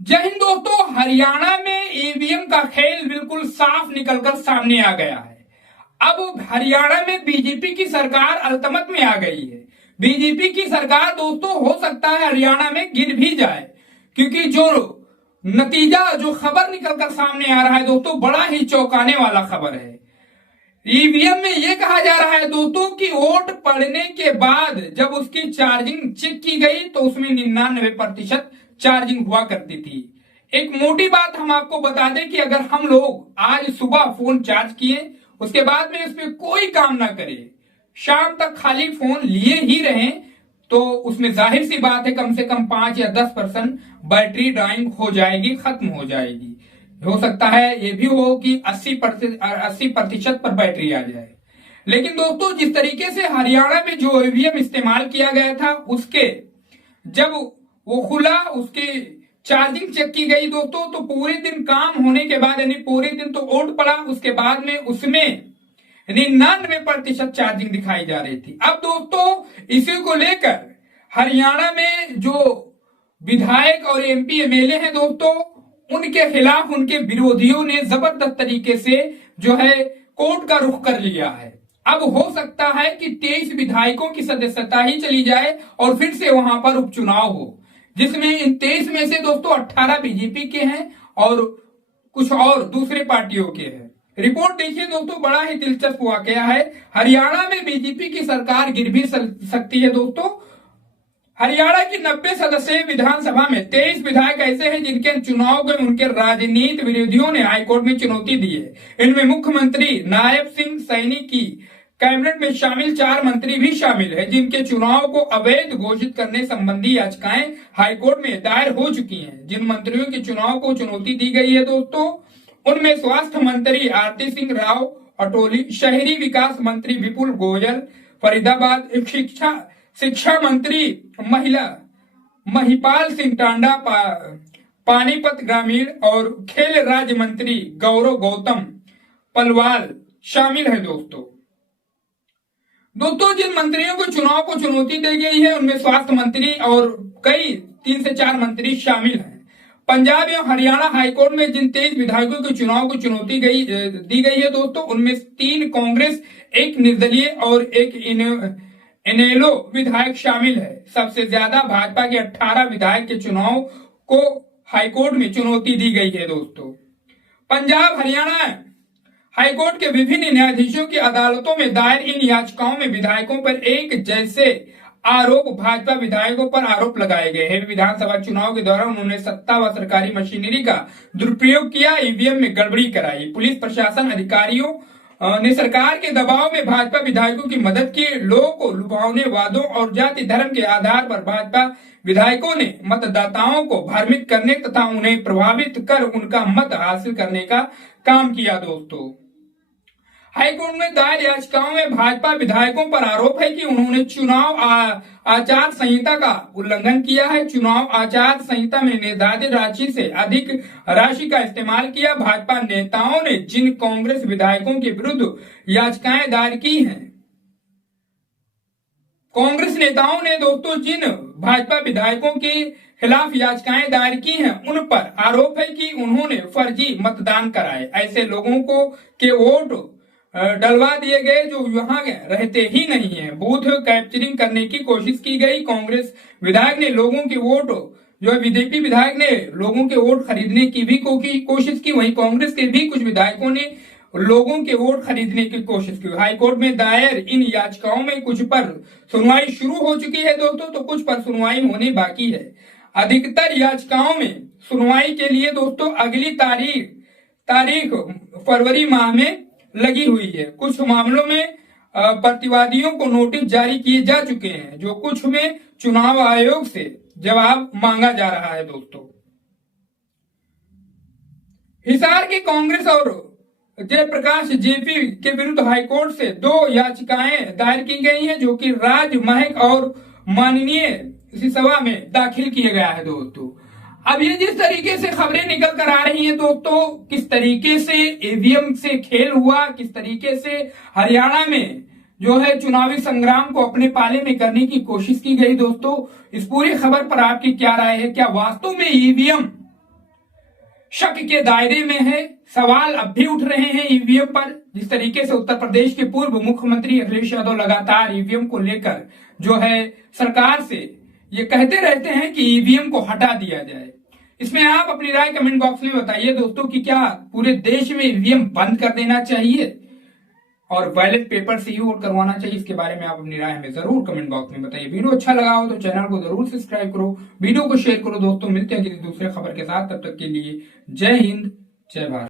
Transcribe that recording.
जय हिंद दोस्तों। हरियाणा में ईवीएम का खेल बिल्कुल साफ निकलकर सामने आ गया है। अब हरियाणा में बीजेपी की सरकार अल्तमत में आ गई है। बीजेपी की सरकार दोस्तों हो सकता है हरियाणा में गिर भी जाए, क्योंकि जो नतीजा जो खबर निकलकर सामने आ रहा है दोस्तों, बड़ा ही चौंकाने वाला खबर है। ईवीएम में यह कहा जा रहा है दोस्तों कि वोट पड़ने के बाद जब उसकी चार्जिंग चेक की गई तो उसमें 99% चार्जिंग हुआ करती थी। एक मोटी बात हम आपको बता दें कि अगर हम लोग आज सुबह फोन चार्ज किए, उसके बाद में उसमें कोई काम ना करें, शाम तक खाली फोन लिए ही रहें, तो उसमें जाहिर सी बात है कम से कम 5 या 10% बैटरी ड्राइंग हो जाएगी, खत्म हो जाएगी। हो सकता है ये भी हो कि 80% पर बैटरी आ जाए। लेकिन दोस्तों जिस तरीके से हरियाणा में जो ईवीएम इस्तेमाल किया गया था, उसके जब वो खुला, उसकी चार्जिंग चेक की गई दोस्तों, तो पूरे दिन काम होने के बाद, यानी पूरे दिन तो ओट पड़ा, उसके बाद में उसमें 99% चार्जिंग दिखाई जा रही थी। अब दोस्तों इसी को लेकर हरियाणा में जो विधायक और एमपी एमएलए हैं दोस्तों, उनके खिलाफ उनके विरोधियों ने जबरदस्त तरीके से जो है कोर्ट का रुख कर लिया है। अब हो सकता है कि 23 विधायकों की सदस्यता ही चली जाए और फिर से वहां पर उपचुनाव हो, जिसमें इन 23 में से दोस्तों 18 बीजेपी के हैं और कुछ और दूसरे पार्टियों के हैं। रिपोर्ट देखिए दोस्तों, बड़ा ही दिलचस्प वाकया है। हरियाणा में बीजेपी की सरकार गिर भी सकती है दोस्तों। हरियाणा की 90 सदस्यीय विधानसभा में 23 विधायक ऐसे हैं जिनके चुनाव में उनके राजनीतिक विरोधियों ने हाईकोर्ट में चुनौती दी है। इनमें मुख्यमंत्री नायब सिंह सैनी की कैबिनेट में शामिल 4 मंत्री भी शामिल है, जिनके चुनाव को अवैध घोषित करने संबंधी याचिकाएं हाईकोर्ट में दायर हो चुकी हैं। जिन मंत्रियों के चुनाव को चुनौती दी गई है दोस्तों, उनमें स्वास्थ्य मंत्री आरती सिंह राव अटोली, शहरी विकास मंत्री विपुल गोयल फरीदाबाद, शिक्षा मंत्री महिपाल सिंह टांडा पानीपत ग्रामीण और खेल राज्य मंत्री गौरव गौतम पलवाल शामिल है दोस्तों जिन मंत्रियों को चुनाव को चुनौती दी गई है, उनमें स्वास्थ्य मंत्री और कई 3 से 4 मंत्री शामिल हैं। पंजाब एवं हरियाणा हाईकोर्ट में जिन 23 विधायकों के चुनाव को चुनौती दी गई है दोस्तों, उनमें 3 कांग्रेस, 1 निर्दलीय और 1 इनेलो विधायक शामिल है। सबसे ज्यादा भाजपा के 18 विधायक के चुनाव को हाईकोर्ट में चुनौती दी गई है दोस्तों। पंजाब हरियाणा हाईकोर्ट के विभिन्न न्यायाधीशों की अदालतों में दायर इन याचिकाओं में विधायकों पर एक जैसे आरोप भाजपा विधायकों पर आरोप लगाए गए हैं। विधानसभा चुनाव के दौरान उन्होंने सत्ता व सरकारी मशीनरी का दुरुपयोग किया, ईवीएम में गड़बड़ी कराई। पुलिस प्रशासन अधिकारियों ने सरकार के दबाव में भाजपा विधायकों की मदद की। लोगों को लुभावने वादों और जाति धर्म के आधार पर भाजपा विधायकों ने मतदाताओं को भ्रमित करने तथा उन्हें प्रभावित कर उनका मत हासिल करने का काम किया दोस्तों। हाईकोर्ट में दायर याचिकाओं में भाजपा विधायकों पर आरोप है कि उन्होंने चुनाव आचार संहिता का उल्लंघन किया है। चुनाव आचार संहिता में निर्धारित राशि से अधिक राशि का इस्तेमाल किया। भाजपा नेताओं ने जिन कांग्रेस विधायकों के विरुद्ध याचिकाएं दायर की हैं, कांग्रेस नेताओं ने दोस्तों जिन भाजपा विधायकों के खिलाफ याचिकाएं दायर की हैं, उन पर आरोप है कि उन्होंने फर्जी मतदान कराए। ऐसे लोगों को के वोट डलवा दिए गए जो वहां रहते ही नहीं है। बूथ कैप्चरिंग करने की कोशिश की गई। कांग्रेस विधायक ने लोगों के वोट, जो है बीजेपी विधायक ने लोगों के वोट खरीदने की भी कोशिश की, वहीं कांग्रेस के भी कुछ विधायकों ने लोगों के वोट खरीदने की कोशिश की। हाईकोर्ट में दायर इन याचिकाओं में कुछ पर सुनवाई शुरू हो चुकी है दोस्तों, तो कुछ पर सुनवाई होनी बाकी है। अधिकतर याचिकाओं में सुनवाई के लिए दोस्तों अगली तारीख फरवरी माह में लगी हुई है। कुछ मामलों में प्रतिवादियों को नोटिस जारी किए जा चुके हैं, जो कुछ में चुनाव आयोग से जवाब मांगा जा रहा है दोस्तों। हिसार की कांग्रेस और जयप्रकाश जेपी के विरुद्ध हाईकोर्ट से 2 याचिकाएं दायर की गई हैं, जो कि राज महक और माननीय सभा में दाखिल किया गया है दोस्तों। अब ये जिस तरीके से खबरें निकल कर आ रही हैं दोस्तों, किस तरीके से ईवीएम से खेल हुआ, किस तरीके से हरियाणा में जो है चुनावी संग्राम को अपने पाले में करने की कोशिश की गई दोस्तों, इस पूरी खबर पर आपकी क्या राय है? क्या वास्तव में ईवीएम शक के दायरे में है। सवाल अब भी उठ रहे हैं ईवीएम पर। जिस तरीके से उत्तर प्रदेश के पूर्व मुख्यमंत्री अखिलेश यादव लगातार ईवीएम को लेकर जो है सरकार से ये कहते रहते हैं कि ईवीएम को हटा दिया जाए। इसमें आप अपनी राय कमेंट बॉक्स में बताइए दोस्तों कि क्या पूरे देश में ईवीएम बंद कर देना चाहिए और बैलेट पेपर से ही वोट करवाना चाहिए। इसके बारे में आप अपनी राय हमें जरूर कमेंट बॉक्स में बताइए। वीडियो अच्छा लगा हो तो चैनल को जरूर सब्सक्राइब करो, वीडियो को शेयर करो दोस्तों। मिलते हैं किसी दूसरे खबर के साथ, तब तक के लिए जय हिंद जय भारत।